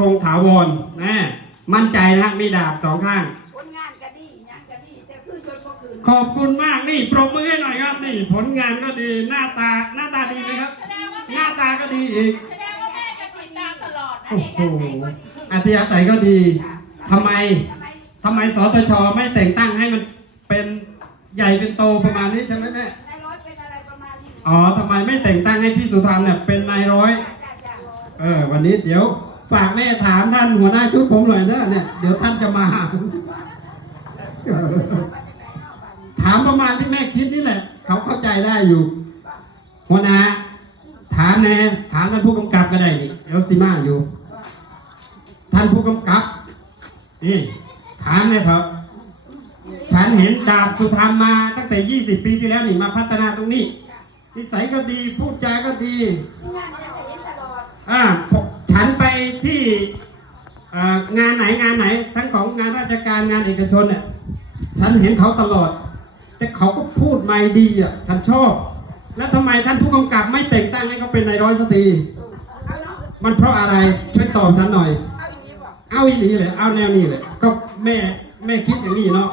คงถาวรนะมั่นใจนะมีดาบสองข้าง ผลงานก็ดีหยังก็ดีแต่คือจนบ่คืนขอบคุณมากนี่ปรบมือให้หน่อยครับ นี่ผลงานก็ดีหน้าตาหน้าตาดีไหมครับ แสดงว่าหแม่น้าตาก็ดีอีก แสดงว่าแม่จะติดตามตลอดนะโอ้โหอัธยาศัยก็ดีทำไมทำไมทำไมสตชไม่แต่งตั้งให้มันเป็นใหญ่เป็นโตประมาณนี้ใช่ไหมแม่นายร้อยเป็นอะไรประมาณนี้อ๋อทำไมไม่แต่งตั้งให้พี่สุธรรมเนี่ยเป็นนายร้อย จ้าจ้าเออวันนี้เดี๋ยว ฝากแม่ถามท่านหัวหน้าชุดผมหน่อยเนอะเนี่ยเดี๋ยวท่านจะมาเออถามประมาณที่แม่คิดนี่แหละ เขาเข้าใจได้อยู่หัวหน้าถามแน่ถามท่านผู้กำกับก็ได้นี่เอลซิมาอยู่ ท่านผู้กำกับนี่ถามเลยเถอะฉันเห็นดาบสุธรรมมาตั้งแต่ 20 ปีที่แล้วนี่มาพัฒนาตรงนี้นิสัยก็ดี พูดจาก็ดีงานจะได้เห็นตลอดอ่าผมฉันไปที่อ่า งานไหนงานไหน ทั้งของงานราชการงานเอกชนเนี่ยฉันเห็นเขาตลอด แต่เขาก็พูดไม่ดีอะฉันชอบ แล้วทำไมท่านผู้กำกับไม่แต่งตั้งให้เขาเป็นนายร้อยสตรีมันเพราะอะไรช่วยตอบฉันหน่อย เอาอย่างนี้เอาอีหลีเลยเอาแนวนี้เลยก็แม่แม่คิดอย่างนี้เนาะ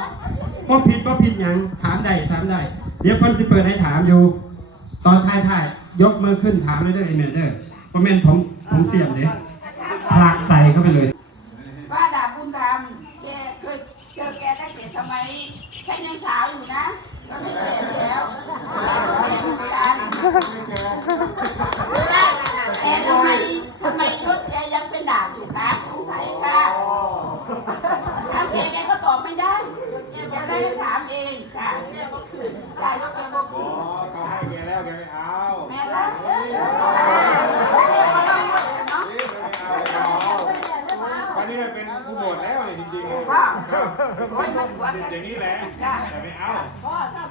ว่าผิดว่าผิดหยังถามได้ถามได้ เดี๋ยวเพิ่นสิเปิดให้ถามอยู่ ตอนท้ายท้ายๆยกมือขึ้นถามเลยเด้อไอ้แม่เด้อเพราะแม่นผมผมเสียมเด้พลักใส่เข้าไปเลย ว่าดาบบุญธรรมแกเคยเจอแกตั้งแต่ สมัยแค่ยังสาวอยู่นะตอนนี้แก่แล้วแล้วก็แก่เหมือนกันแต่ทำไมทำไมรถแกยังเป็นดาบอยู่คะสงสัยค่ะถามแกแกก็ตอบไม่ได้แกเลยให้ถามเองค่ะได้รถแกบอกอ๋อเขาให้แกแล้วแกไม่เอาแม่ละแล้วแกมาลองรถเนาะ นี่ไม่เอาไม่เอาตอนนี้เป็นผู้บวชแล้ วเนี่ยจริงๆว่าโอ้ยมันกว่ากันอย่างนี้แหละแต่ไม่เอาค่ะ